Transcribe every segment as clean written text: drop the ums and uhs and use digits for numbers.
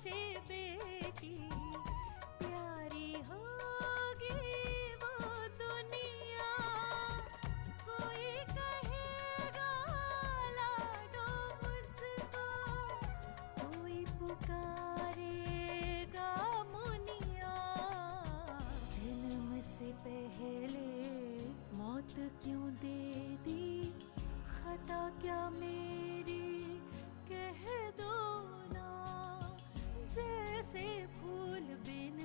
सोचे बेटी प्यारी होगी वो दुनिया, कोई कहेगा लाडो उसको, कोई पुकारेगा मुनिया। जन्म से पहले मौत क्यों दे दी, खता क्या मेरी कह दो ना। जैसे फूल बिन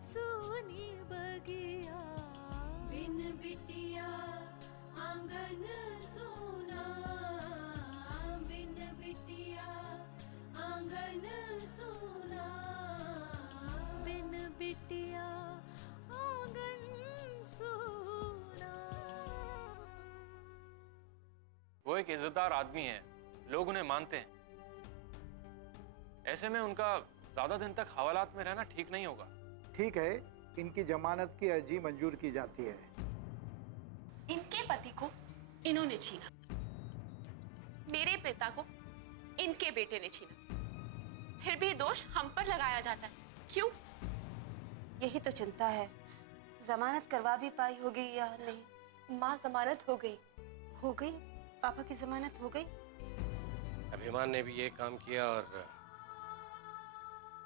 सूनी बगिया, बिन बिटिया आंगन सूना, बिन बिटिया आंगन सूना, बिन बिटिया आंगन सूना। वो एक इज्जतदार आदमी है, लोग उन्हें मानते हैं। ऐसे में उनका ज्यादा दिन तक हवालात में रहना ठीक नहीं होगा। ठीक है, इनकी जमानत की अर्जी मंजूर की जाती है। इनके पति को इन्होंने छीना, मेरे पिता को इनके बेटे ने छीना, फिर भी दोष हम पर लगाया जाता है। क्यों? यही तो चिंता है, जमानत करवा भी पाई होगी या नहीं। माँ, जमानत हो गई। हो गई? पापा की जमानत हो गई? अभिमान ने भी ये काम किया और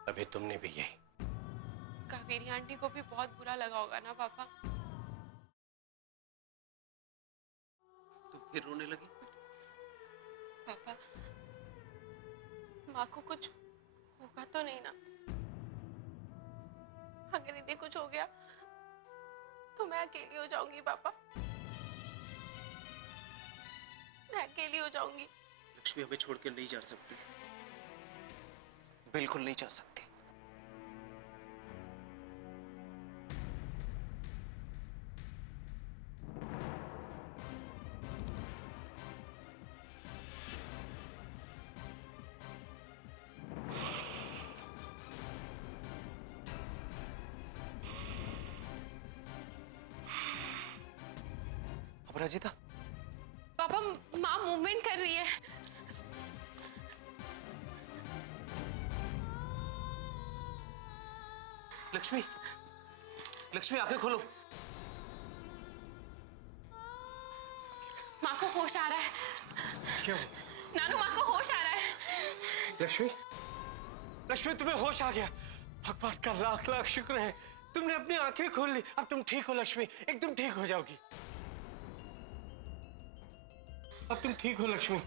अभी तुमने भी यही। कावेरी आंटी को भी बहुत बुरा लगा होगा ना पापा। तुम फिर रोने लगी? पापा, माँ को कुछ होगा तो नहीं ना? अगर इन्हें कुछ हो गया तो मैं अकेली हो जाऊंगी पापा, मैं अकेली हो जाऊंगी। लक्ष्मी हमें छोड़कर नहीं जा सकती, बिल्कुल नहीं जा सकती। अपराजिता, पापा, माँ मूवमेंट कर रही है। लक्ष्मी, लक्ष्मी आंखें खोलो। माँ को होश आ रहा है। क्यों? नानू, माँ को होश आ रहा है। लक्ष्मी, लक्ष्मी तुम्हें होश आ गया। भगवान का लाख लाख शुक्र है, तुमने अपनी आंखें खोल ली। अब तुम ठीक हो लक्ष्मी, एकदम ठीक हो जाओगी। अब तुम ठीक हो लक्ष्मी,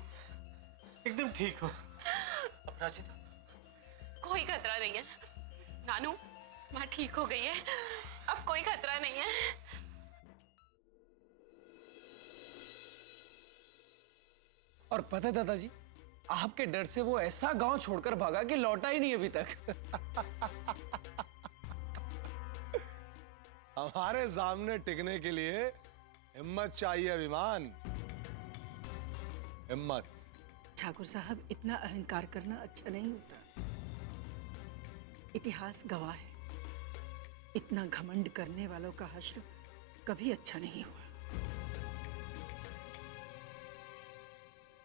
एकदम ठीक हो। अपराजिता, कोई खतरा नहीं है नानू, माँ ठीक हो गई है, अब कोई खतरा नहीं है। और पता है दादाजी, आपके डर से वो ऐसा गांव छोड़कर भागा कि लौटा ही नहीं अभी तक। हमारे सामने टिकने के लिए हिम्मत चाहिए, अभिमान, हिम्मत। ठाकुर साहब, इतना अहंकार करना अच्छा नहीं होता। इतिहास गवाह है, इतना घमंड करने वालों का हश्र कभी अच्छा नहीं हुआ।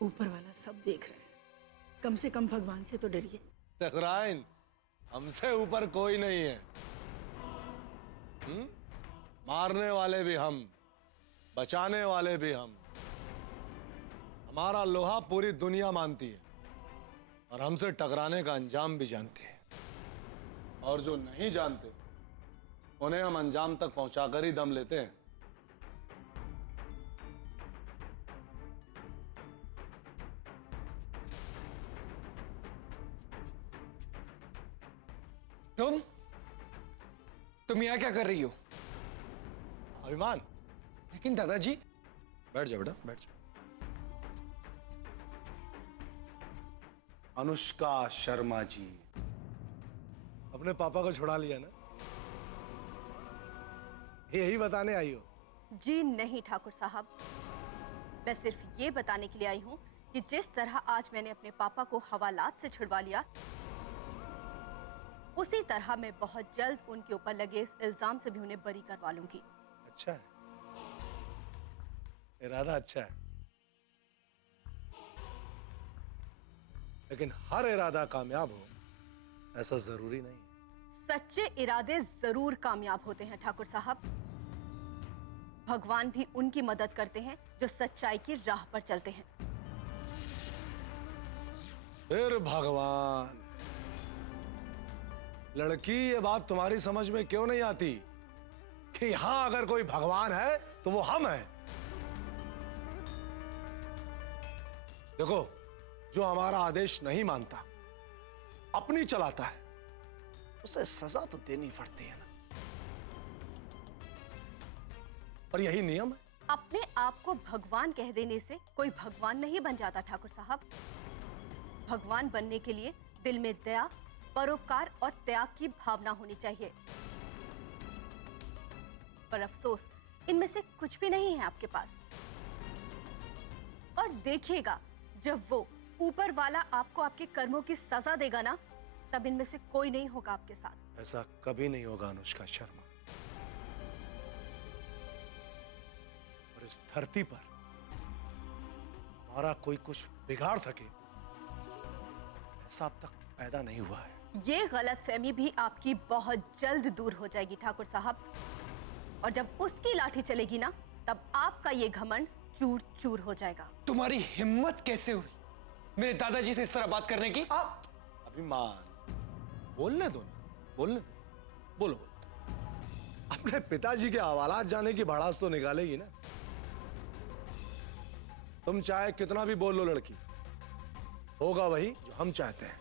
ऊपर वाला सब देख रहे हैं, कम से कम भगवान से तो डरिए। तकराइन, हमसे ऊपर कोई नहीं है। मारने वाले भी हम, बचाने वाले भी हम। हमारा लोहा पूरी दुनिया मानती है और हमसे टकराने का अंजाम भी जानती है। और जो नहीं जानते उन्हें हम अंजाम तक पहुंचाकर ही दम लेते हैं। तुम यहाँ क्या कर रही हो? अभिमान, लेकिन दादाजी। बैठ जा बेटा, बैठ जा। अनुष्का शर्मा जी, अपने पापा को छुड़ा लिया ना? यही बताने आई हो? जी नहीं ठाकुर साहब, मैं सिर्फ ये बताने के लिए आई हूँ कि जिस तरह आज मैंने अपने पापा को हवालात से छुड़वा लिया, उसी तरह मैं बहुत जल्द उनके ऊपर लगे इस इल्जाम से भी उन्हें बरी करवा लूंगी। अच्छा है, इरादा अच्छा है, लेकिन हर इरादा कामयाब हो ऐसा जरूरी नहीं है। सच्चे इरादे जरूर कामयाब होते हैं ठाकुर साहब। भगवान भी उनकी मदद करते हैं जो सच्चाई की राह पर चलते हैं। फिर भगवान, लड़की, ये बात तुम्हारी समझ में क्यों नहीं आती कि यहां अगर कोई भगवान है तो वो हम हैं। देखो, जो हमारा आदेश नहीं मानता, अपनी चलाता है, उसे सजा तो देनी पड़ती है ना। और यही नियम है। अपने आप को भगवान कह देने से कोई भगवान नहीं बन जाता ठाकुर साहब। भगवान बनने के लिए दिल में दया, परोपकार और त्याग की भावना होनी चाहिए। पर अफसोस, इनमें से कुछ भी नहीं है आपके पास। और देखिएगा, जब वो ऊपर वाला आपको आपके कर्मों की सजा देगा ना, तब इनमें से कोई नहीं होगा आपके साथ। ऐसा कभी नहीं होगा अनुष्का शर्मा। और इस धरती पर हमारा कोई कुछ बिगाड़ सके, ऐसा अब तक पैदा नहीं हुआ है। ये गलतफहमी भी आपकी बहुत जल्द दूर हो जाएगी ठाकुर साहब। और जब उसकी लाठी चलेगी ना, तब आपका ये घमंड चूर चूर हो जाएगा। तुम्हारी हिम्मत कैसे हुई मेरे दादाजी से इस तरह बात करने की? अभिमान, बोलने दो ना, बोलने दो, बोलो बोलो। अपने पिताजी के हवालात जाने की भड़ास तो निकालेगी ना। तुम चाहे कितना भी बोल लो लड़की, होगा वही जो हम चाहते हैं।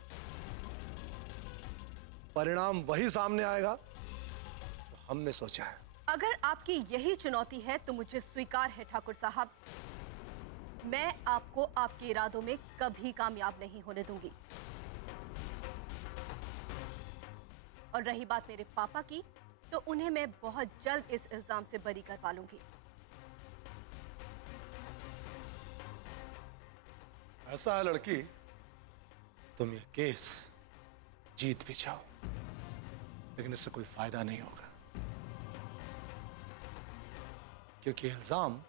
परिणाम वही सामने आएगा जो हमने सोचा है। अगर आपकी यही चुनौती है तो मुझे स्वीकार है ठाकुर साहब। मैं आपको आपके इरादों में कभी कामयाब नहीं होने दूंगी। और रही बात मेरे पापा की, तो उन्हें मैं बहुत जल्द इस इल्जाम से बरी करवा लूंगी। ऐसा है लड़की, तुम ये केस जीत भी जाओ, लेकिन इससे कोई फायदा नहीं होगा, क्योंकि इल्जाम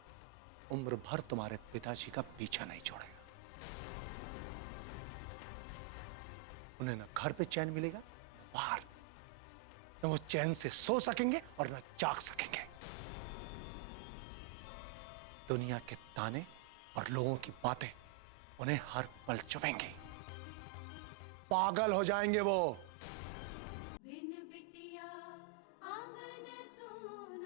उम्र भर तुम्हारे पिताजी का पीछा नहीं छोड़ेगा। उन्हें न घर पे चैन मिलेगा, न बाहर। न वो चैन से सो सकेंगे और न जाग सकेंगे। दुनिया के ताने और लोगों की बातें उन्हें हर पल चुभेंगी। पागल हो जाएंगे वो। बिन बिटिया आंगन सोना।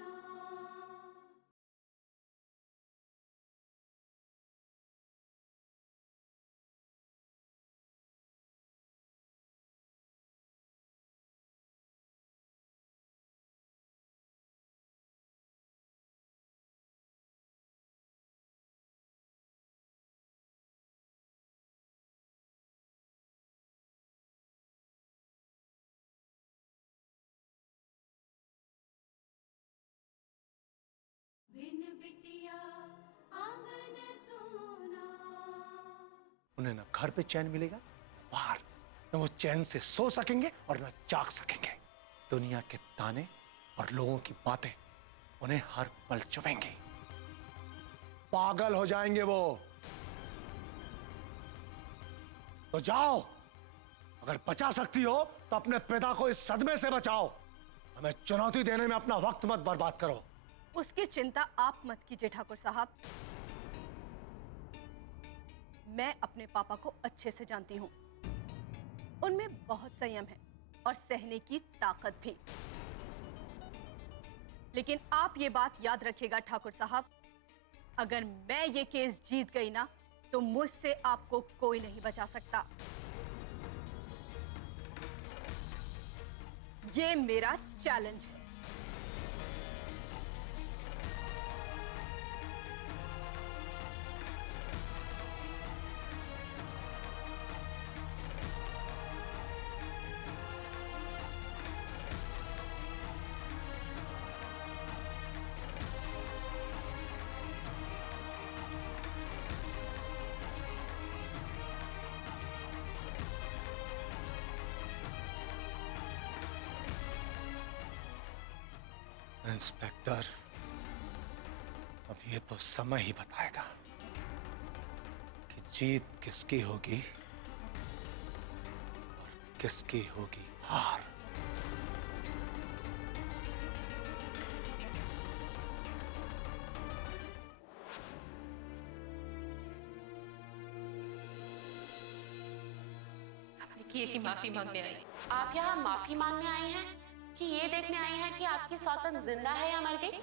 बिन बिटिया आंगन सोना। उन्हें न घर पे चैन मिलेगा, न बाहर। न वो चैन से सो सकेंगे और न जाग सकेंगे। दुनिया के ताने और लोगों की बातें उन्हें हर पल चुभेंगी। पागल हो जाएंगे वो। तो जाओ, अगर बचा सकती हो तो अपने पिता को इस सदमे से बचाओ। हमें चुनौती देने में अपना वक्त मत बर्बाद करो। उसकी चिंता आप मत कीजिए ठाकुर साहब। मैं अपने पापा को अच्छे से जानती हूं। उनमें बहुत संयम है और सहने की ताकत भी। लेकिन आप ये बात याद रखिएगा ठाकुर साहब, अगर मैं ये केस जीत गई ना, तो मुझसे आपको कोई नहीं बचा सकता। ये मेरा चैलेंज है। इंस्पेक्टर, अब ये तो समय ही बताएगा कि जीत किसकी होगी और किसकी होगी हार। किए की माफी मांगने आई। आप यहाँ माफी मांगने आई हैं कि ये देखने आई हैं कि आपकी सौतन जिंदा है या मर गई?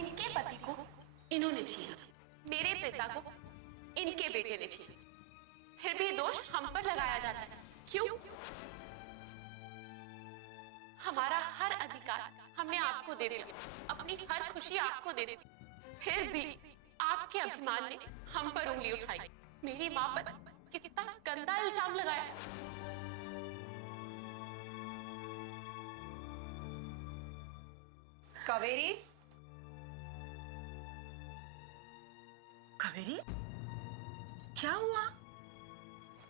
इनके पति को इन्होंने छीना, मेरे पिता को इनके बेटे ने छीना, फिर भी दोष हम पर लगाया जाता है। क्यों? हमारा हर अधिकार हमने आपको दे दिया, अपनी हर खुशी आपको दे दी, फिर भी आपके अभिमान ने हम पर उंगली उठाई, मेरी मां पर कितना गंदा इल्जाम लगाया। कावेरी, कावेरी, क्या हुआ?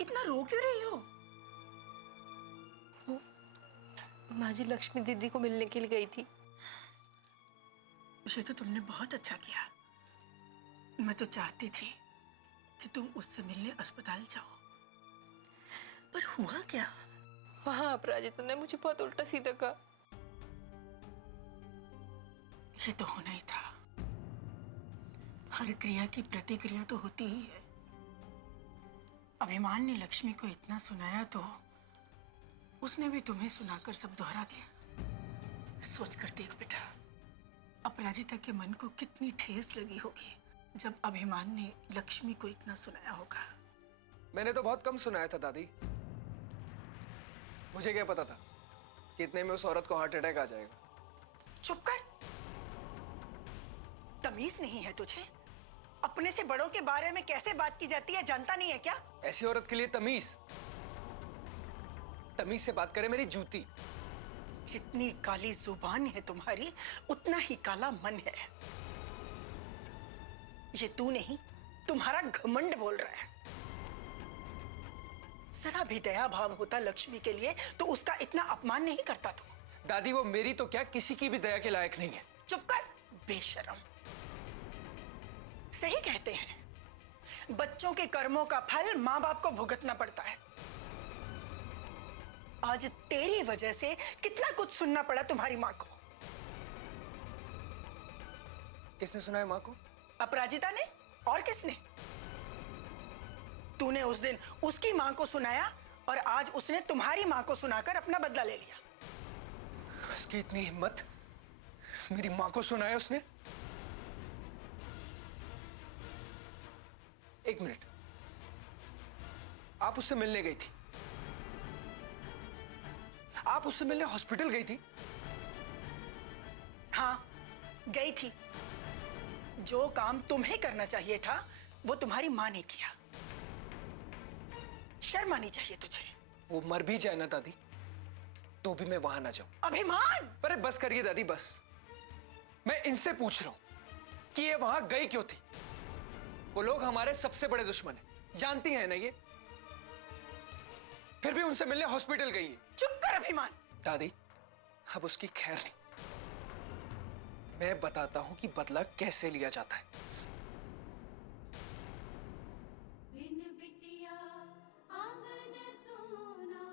इतना रो क्यों रही हो? माँ जी लक्ष्मी दीदी को मिलने के लिए गई थी। ये तो तुमने बहुत अच्छा किया। मैं तो चाहती थी कि तुम उससे मिलने अस्पताल जाओ, पर हुआ क्या? वहां अपराजिता ने मुझे बहुत उल्टा सीधा कहा। ये तो होना ही था। हर क्रिया की प्रतिक्रिया तो होती ही है। अभिमान ने लक्ष्मी को इतना सुनाया तो उसने भी तुम्हें सुनाकर सब दोहरा दिया। सोच कर देख बेटा, अपराजिता के मन को कितनी ठेस लगी होगी जब अभिमान ने लक्ष्मी को इतना सुनाया होगा। मैंने तो बहुत कम सुनाया था दादी। मुझे क्या पता था कि इतने में उस औरत को हार्ट अटैक आ जाएगा। चुप कर। तमीज नहीं है तुझे? अपने से बड़ों के बारे में कैसे बात की जाती है जानता नहीं है क्या? ऐसी औरत के लिए तमीज से बात करे मेरी जूती। जितनी काली जुबान है तुम्हारी उतना ही काला मन है। ये तू नहीं, तुम्हारा घमंड बोल रहा है। जरा भी दया भाव होता लक्ष्मी के लिए तो उसका इतना अपमान नहीं करता तू। दादी वो मेरी तो क्या किसी की भी दया के लायक नहीं है। चुप कर बेशरम। सही कहते हैं, बच्चों के कर्मों का फल माँ बाप को भुगतना पड़ता है। आज तेरी वजह से कितना कुछ सुनना पड़ा तुम्हारी माँ को। किसने सुनाया माँ को? अपराजिता ने। और किसने? तूने उस दिन उसकी माँ को सुनाया और आज उसने तुम्हारी माँ को सुनाकर अपना बदला ले लिया। उसकी इतनी हिम्मत, मेरी माँ को सुनाया उसने। एक मिनट, आप उससे मिलने गई थी? आप उससे मिलने हॉस्पिटल गई थी? हाँ गई थी। जो काम तुम्हें करना चाहिए था वो तुम्हारी माँ ने किया। शर्म आनी चाहिए तुझे। वो मर भी जाए ना दादी तो भी मैं वहां ना जाऊं। अभिमान! अरे बस करिए दादी बस। मैं इनसे पूछ रहा हूं कि ये वहां गई क्यों थी? वो लोग हमारे सबसे बड़े दुश्मन हैं, जानती हैं ना ये? फिर भी उनसे मिलने हॉस्पिटल गई है। चुप कर अभिमान। दादी अब उसकी खैर नहीं, मैं बताता हूं कि बदला कैसे लिया जाता है। बिन बिटिया आंगन सोना।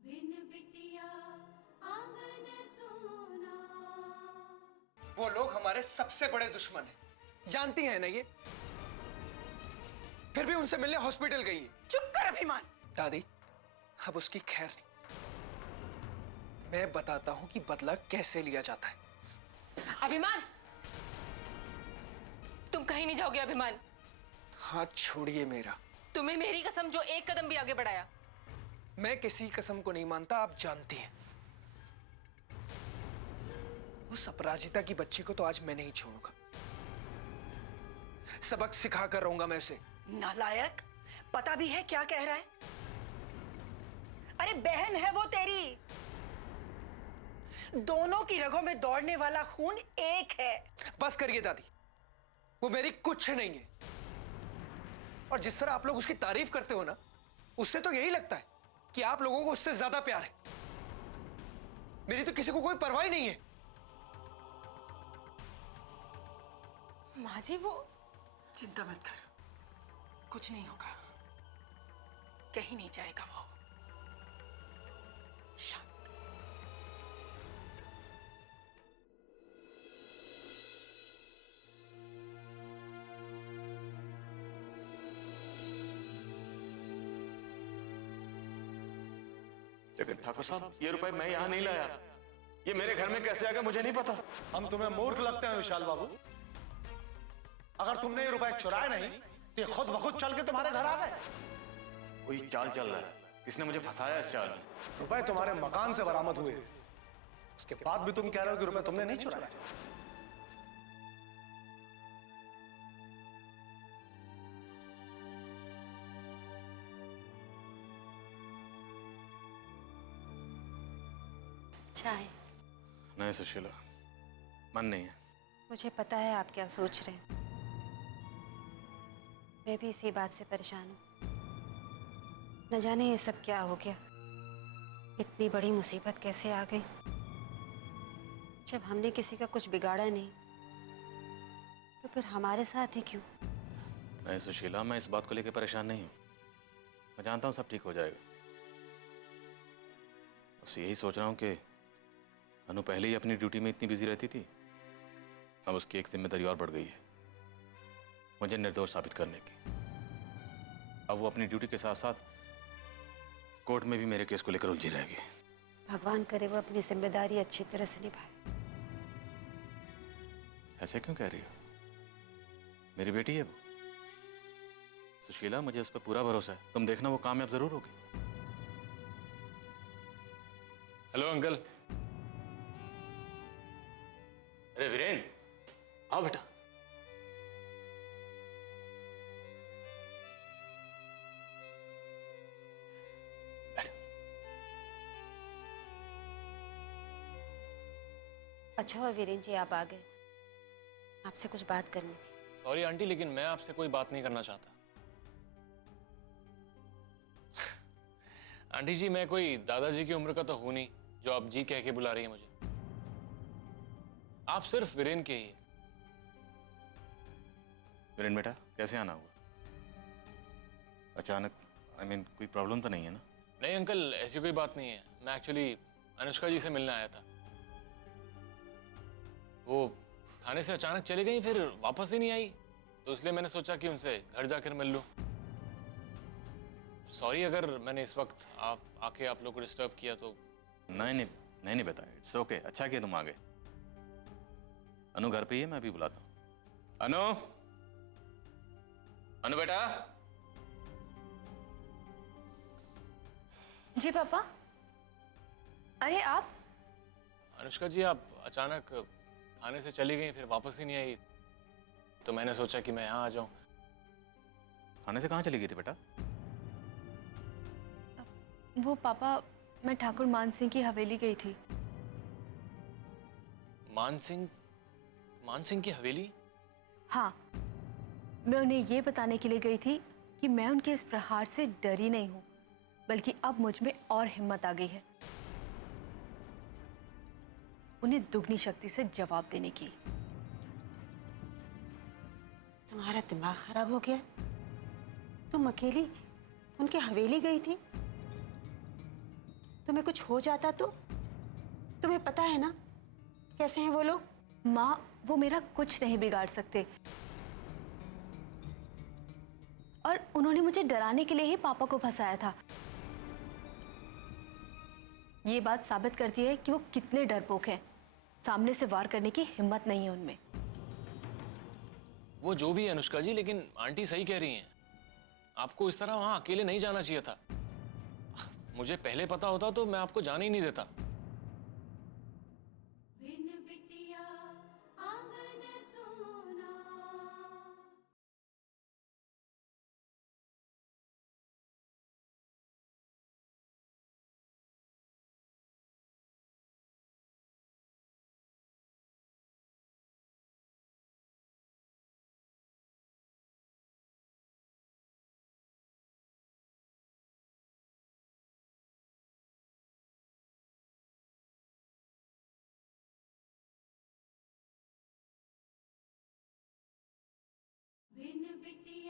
बिन बिटिया आंगन सोना। वो लोग हमारे सबसे बड़े दुश्मन हैं, जानती हैं ना ये? फिर भी उनसे मिलने हॉस्पिटल गई है। चुप कर अभिमान। दादी अब उसकी खैर नहीं, मैं बताता हूं कि बदला कैसे लिया जाता है। अभिमान, तुम कहीं नहीं जाओगे अभिमान। हाथ छोड़िए मेरा। तुम्हें मेरी कसम जो एक कदम भी आगे बढ़ाया। मैं किसी कसम को नहीं मानता, आप जानती हैं। उस अपराजिता की बच्ची को तो आज मैं नहीं छोड़ूंगा। सबक सिखा कर रहूंगा मैं उसे। नालायक, पता भी है क्या कह रहा है? अरे बहन है वो तेरी। दोनों की रगों में दौड़ने वाला खून एक है। बस करिए दादी, वो मेरी कुछ नहीं है। और जिस तरह आप लोग उसकी तारीफ करते हो ना, उससे तो यही लगता है कि आप लोगों को उससे ज्यादा प्यार है। मेरी तो किसी को कोई परवाह ही नहीं है। माँ जी वो चिंता मत कर, कुछ नहीं होगा, कहीं नहीं जाएगा वो। शांत। लेकिन ठाकुर साहब, ये रुपए मैं यहाँ नहीं लाया। ये मेरे घर में कैसे आ गया मुझे नहीं पता। हम तुम्हें मूर्ख लगते हैं विशाल बाबू? अगर तुमने ये रुपए चुराए नहीं तो ये खुद ब खुद चल के तुम्हारे घर आ गए। कोई चाल चल रहा है, किसने मुझे फंसाया इस चाल में। रुपए तुम्हारे मकान से बरामद हुए, उसके बाद भी तुम कह रहे हो कि रुपए तुमने नहीं चुराए। चाय। नहीं सुशीला, मन नहीं है। मुझे पता है आप क्या सोच रहे हैं। मैं भी इसी बात से परेशान हूँ। न जाने ये सब क्या हो गया, इतनी बड़ी मुसीबत कैसे आ गई। जब हमने किसी का कुछ बिगाड़ा नहीं तो फिर हमारे साथ ही क्यों? नहीं सुशीला, मैं इस बात को लेकर परेशान नहीं हूँ। मैं जानता हूँ सब ठीक हो जाएगा। बस यही सोच रहा हूँ कि अनु पहले ही अपनी ड्यूटी में इतनी बिजी रहती थी, अब उसकी एक जिम्मेदारी और बढ़ गई है, मुझे निर्दोष साबित करने की। अब वो अपनी ड्यूटी के साथ साथ कोर्ट में भी मेरे केस को लेकर उलझी रहेगी। भगवान करे वो अपनी जिम्मेदारी अच्छी तरह से निभाए। ऐसे क्यों कह रही हो? मेरी बेटी है वो। सुशीला, मुझे उस पर पूरा भरोसा है। तुम देखना वो कामयाब जरूर होगी। Hello uncle. अरे वीरेन, आओ बेटा। अच्छा हुआ वीरेन जी आप आ गए, आपसे कुछ बात करनी थी। सॉरी आंटी, लेकिन मैं आपसे कोई बात नहीं करना चाहता। आंटी जी, मैं कोई दादाजी की उम्र का तो हूं नहीं जो आप जी कह के बुला रही हैं मुझे। आप सिर्फ वीरेन के ही हैं। वीरेन बेटा, कैसे आना हुआ अचानक? कोई प्रॉब्लम तो नहीं है ना? नहीं अंकल, ऐसी कोई बात नहीं है। मैं एक्चुअली अनुष्का जी से मिलने आया था। वो थाने से अचानक चली गई, फिर वापस ही नहीं आई, तो इसलिए मैंने सोचा कि उनसे घर जाकर मिल लूं। सॉरी अगर मैंने इस वक्त आके आप लोग को डिस्टर्ब किया तो। नहीं बेटा, इट्स ओके। अच्छा किया तुम आ गए। अनु घर पे ही है, मैं अभी बुलाता हूँ। अनु बेटा। जी पापा। अरे आप? अनुष्का जी, आप अचानक थाने से चली गई, फिर वापस ही नहीं आई, तो मैंने सोचा कि मैं यहाँ आ जाऊं। थाने से कहाँ चली गई थी बेटा? वो पापा, मैं ठाकुर मान सिंह की हवेली गई थी। मान सिंह की हवेली? हाँ, मैं उन्हें ये बताने के लिए गई थी कि मैं उनके इस प्रहार से डरी नहीं हूँ, बल्कि अब मुझ में और हिम्मत आ गई है उन्हें दुगनी शक्ति से जवाब देने की। तुम्हारा दिमाग खराब हो गया? तुम अकेली उनके हवेली गई थी? तुम्हें कुछ हो जाता तो? तुम्हें पता है ना कैसे हैं वो लोग? माँ, वो मेरा कुछ नहीं बिगाड़ सकते, और उन्होंने मुझे डराने के लिए ही पापा को फंसाया था। ये बात साबित करती है कि वो कितने डरपोक हैं। सामने से वार करने की हिम्मत नहीं है उनमें। वो जो भी है अनुष्का जी, लेकिन आंटी सही कह रही हैं। आपको इस तरह वहां अकेले नहीं जाना चाहिए था। मुझे पहले पता होता तो मैं आपको जाने ही नहीं देता।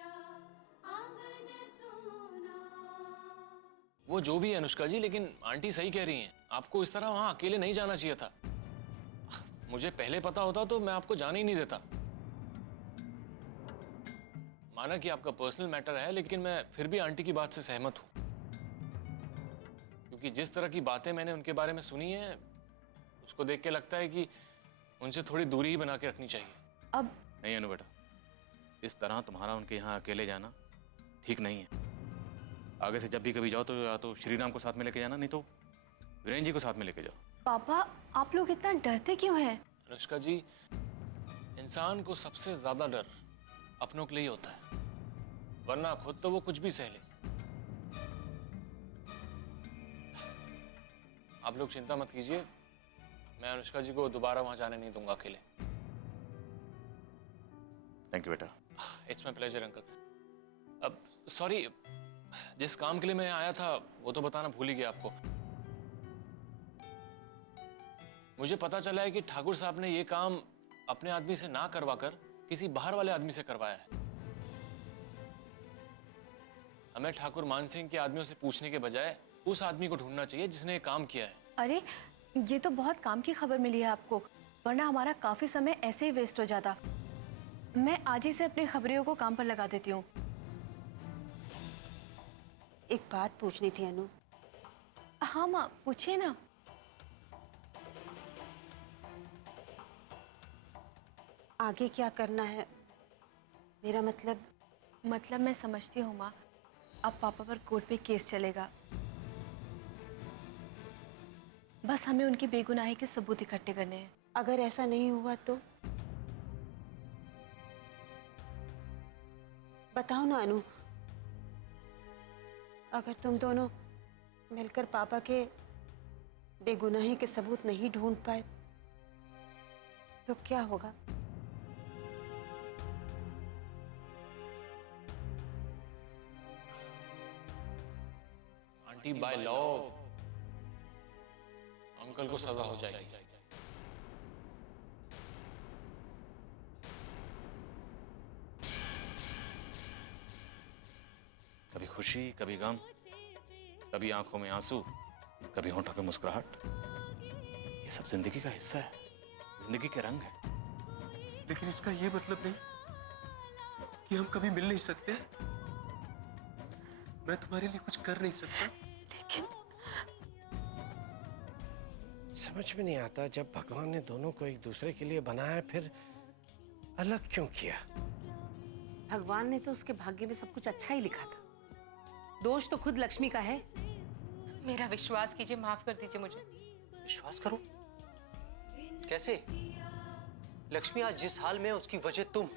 बिटिया आंगन सोना। वो जो भी है अनुष्का जी, लेकिन आंटी सही कह रही हैं, आपको इस तरह वहां अकेले नहीं जाना चाहिए था। मुझे पहले पता होता तो मैं आपको जाने ही नहीं देता। माना कि आपका पर्सनल मैटर है, लेकिन मैं फिर भी आंटी की बात से सहमत हूं, क्योंकि जिस तरह की बातें मैंने उनके बारे में सुनी है, उसको देख के लगता है कि उनसे थोड़ी दूरी ही बना के रखनी चाहिए। अब नहीं अनु बेटा, इस तरह तुम्हारा उनके यहाँ अकेले जाना ठीक नहीं है। आगे से जब भी कभी जाओ तो या तो श्रीराम को साथ में लेके जाना, नहीं तो वीरेन जी को साथ में लेके जाओ। पापा, आप लोग इतना डरते क्यों हैं? अनुष्का जी, इंसान को सबसे ज्यादा डर अपनों के लिए होता है, वरना खुद तो वो कुछ भी सह ले। आप लोग चिंता मत कीजिए, मैं अनुष्का जी को दोबारा वहां जाने नहीं दूंगा अकेले। थैंक यू बेटा। It's my pleasure uncle. अब सॉरी, जिस काम के लिए मैं आया था वो तो बताना भूल ही गया आपको। मुझे पता चला है कि ठाकुर साहब ने ये काम अपने आदमी से ना करवाकर किसी बाहर वाले आदमी से करवाया है। हमें ठाकुर मान सिंह के आदमियों से पूछने के बजाय उस आदमी को ढूंढना चाहिए जिसने ये काम किया है। अरे, ये तो बहुत काम की खबर मिली है आपको, वरना हमारा काफी समय ऐसे ही वेस्ट हो जाता। मैं आज ही से अपने खबरियों को काम पर लगा देती हूँ। एक बात पूछनी थी अनु। हाँ माँ, पूछिए ना। आगे क्या करना है? मेरा मतलब मैं समझती हूँ माँ, अब पापा पर कोर्ट पे केस चलेगा। बस हमें उनकी बेगुनाही के सबूत इकट्ठे करने हैं। अगर ऐसा नहीं हुआ तो बताओ ना अनु, अगर तुम दोनों मिलकर पापा के बेगुनाही के सबूत नहीं ढूंढ पाए तो क्या होगा? आंटी, बाय लॉ अंकल को सजा हो जाएगी। कभी खुशी, कभी गम, कभी आंखों में आंसू, कभी होठों पे मुस्कुराहट। ये सब जिंदगी का हिस्सा है, जिंदगी के रंग है। लेकिन इसका ये मतलब नहीं कि हम कभी मिल नहीं सकते। मैं तुम्हारे लिए कुछ कर नहीं सकता। लेकिन समझ में नहीं आता, जब भगवान ने दोनों को एक दूसरे के लिए बनाया फिर अलग क्यों किया? भगवान ने तो उसके भाग्य में सब कुछ अच्छा ही लिखा था। दोष तो खुद लक्ष्मी का है। मेरा विश्वास कीजिए, माफ कर दीजिए मुझे। विश्वास करो? कैसे? लक्ष्मी आज जिस हाल में है उसकी वजह तुम।